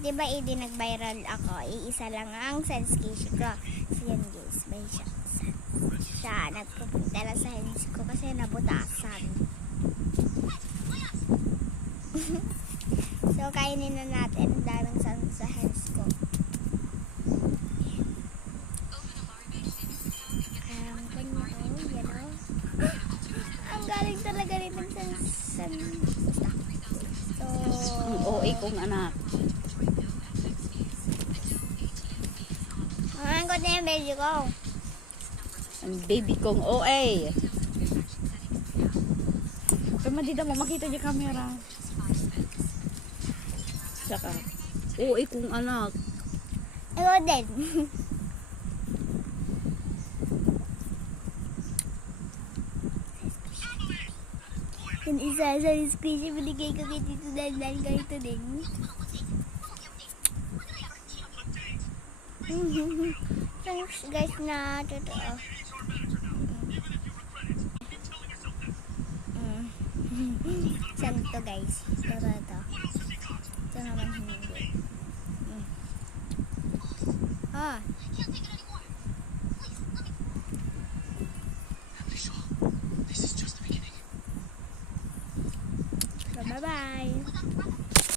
diba nag-viral ako, iisa lang ang Sense ko. So yan guys, may siya nagpupunta lang sa hands ko kasi nabutasan. So kainin na natin ang daming sa hands ko. Ang galing talaga rin ng san. So, Ang OA kong anak. ang ko na yung baby ko. Ang baby kong OA. Pero madida mo makita yung camera. Saka, OA kong anak. Ako din. Yung isa sa squishy, binigay ko kay Tito Dandan ganito din. Thanks guys na totoo. Saan to guys? Pero ito. Ito naman hindi. Ah. So, bye-bye.